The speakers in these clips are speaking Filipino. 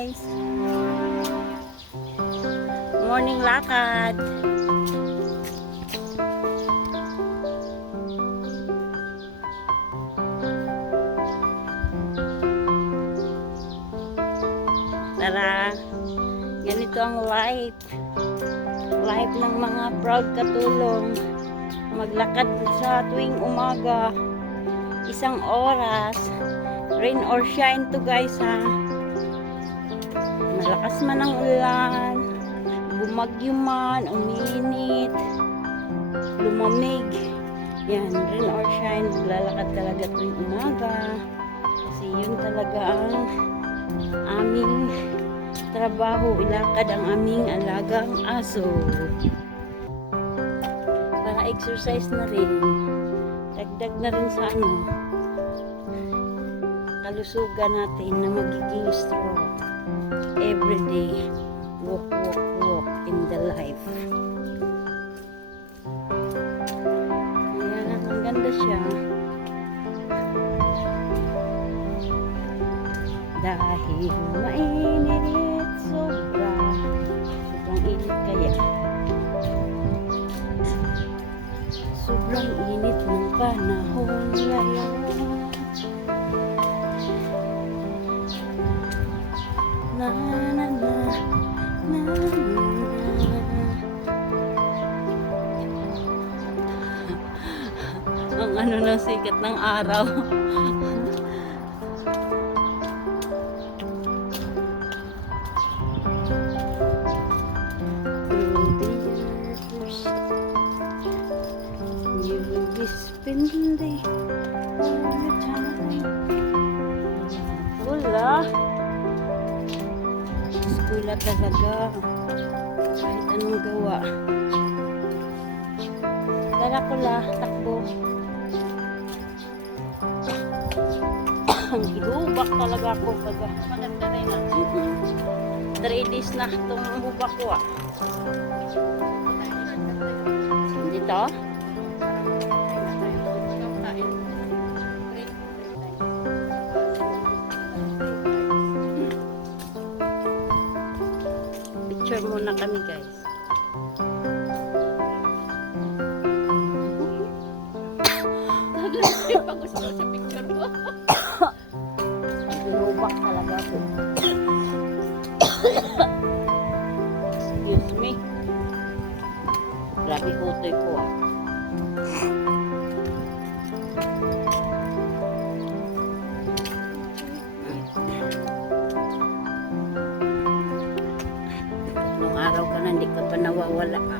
guys. Morning lakad. Tara, ganito ang life. Life ng mga proud katulong. Maglakad sa tuwing umaga. 1 oras. Rain or shine to guys ha. Malakas man ang ulan, bumagyo man, uminit, lumamig. Yan, rain or shine, maglalakad talaga tuwing umaga. Kasi yun talaga ang aming trabaho, ilakad ang aming alagang aso. Para exercise na rin, dagdag na rin sa kalusugan natin na magiging strong. Everyday, walk in the life. Ayan, ang ganda siya. Dahil mainit, sobrang init kaya. Sobrang init ng panahon ngayon. Na na na na ang ng sikat ng araw. You will be spending all your time. Wala. Wala talaga kahit anong gawa. Tara ko takbo. Gilubak talaga ako pag maganda na yun. 3 days na itong hubak ko dito. Picture muna kami guys. Pag-gusto sa picture mo. Ginubak talaga ako. Excuse me. Grabe hutoy ko araw ka na, hindi ka pa nawawala ka.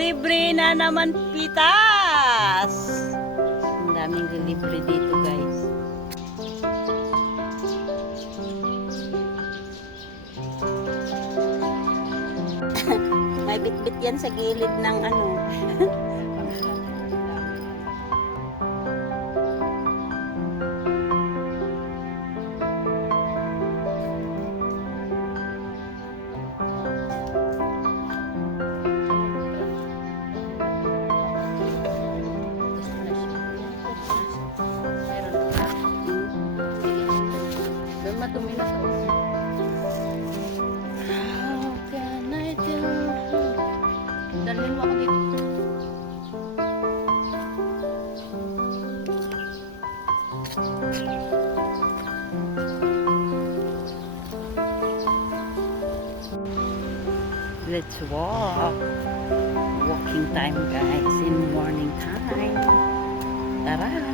Libre na naman pitas! Ang daming libre dito guys. May bit-bit yan sa gilid ng matumina sa how can I do? Dalhin mo ako dito. Let's walk. Walking time guys in morning time. Tara.